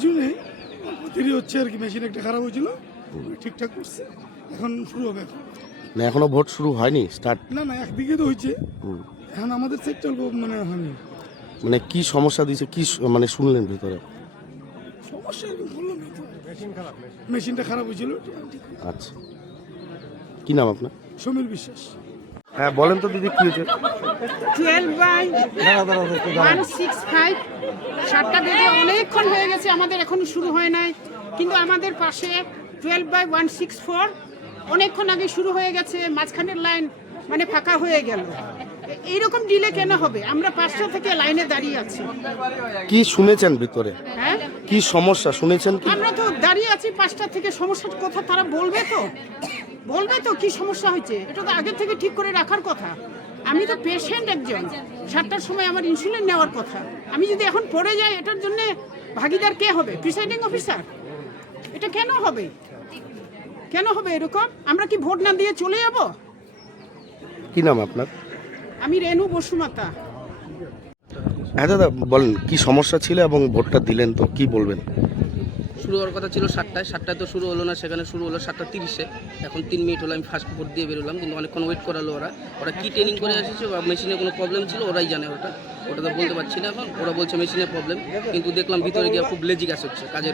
কিছু নেই, দেরি হচ্ছে আর কি। মেশিন একটা খারাপ হয়েছিল, ঠিকঠাক করছে, এখন শুরু হবে। এখন না এখনো ভোট শুরু হয়নি স্টার্ট? না একদিকে তো হয়েছে, এখন আমাদের সেক্টর মানে হয়নি। মানে কি সমস্যা দিয়েছে, কি মানে শুনলেন ভিতরে? সমস্যা এরকম বললাম তো, মেশিনটা খারাপ হয়েছিল। আচ্ছা, কি নাম আপনার? সমীর বিশ্বাস। হ্যাঁ বলেন তো দিদি, কি হয়েছে? 12/165 7টা বেজে অনেকক্ষণ হয়ে গেছে, আমাদের এখনো শুরু হয় নাই। কিন্তু আমাদের পাশে 12/164 অনেকক্ষণ আগে শুরু হয়ে গেছে, মাঝখানের লাইন মানে ফাঁকা হয়ে গেল। এইরকম ডিলে কেন হবে? আমরা 5টা থেকে লাইনে দাঁড়িয়ে আছি। কি শুনেছেন ভিতরে? হ্যাঁ, কি সমস্যা শুনেছেন কি? আমরা তো দাঁড়িয়ে আছি 5টা থেকে। সমস্যার কথা তারা বলবে তো কি সমস্যা হয়েছে, এটা তো আগে থেকে ঠিক করে রাখার কথা। আমি তো পেশেন্ট একজন, 7টার সময় আমার ইনসুলিন নেওয়ার কথা। আমি যদি এখন পড়ে যাই, এটার জন্য ভাগিদার কে হবে? Presiding officer. এটা কেন হবে এরকম? আমরা কি ভোট না দিয়ে চলে যাব? কি নাম আপনার? আমি রেনু বসুমাতা। হ্যাঁ দাদা বলেন, কি সমস্যা ছিল এবং ভোটটা দিলেন, তো কি বলবেন? শুরু হওয়ার কথা ছিল 7টায় তো শুরু হলো না, সেখানে শুরু হলো 7:30-এ। এখন 3 মিনিট হলো আমি ফার্স্ট ভোট দিয়ে বেরোলাম, কিন্তু অনেকক্ষণ ওয়েট করালো ওরা কি ট্রেনিং করে এসেছে বা মেশিনে কোনো প্রবলেম ছিল ওরাই জানে। ওটা তো বলতে পারছি না এখন। ওরা বলছে মেশিনের প্রবলেম, কিন্তু দেখলাম ভিতরে গিয়ে খুব লেজি কাজ হচ্ছে কাজের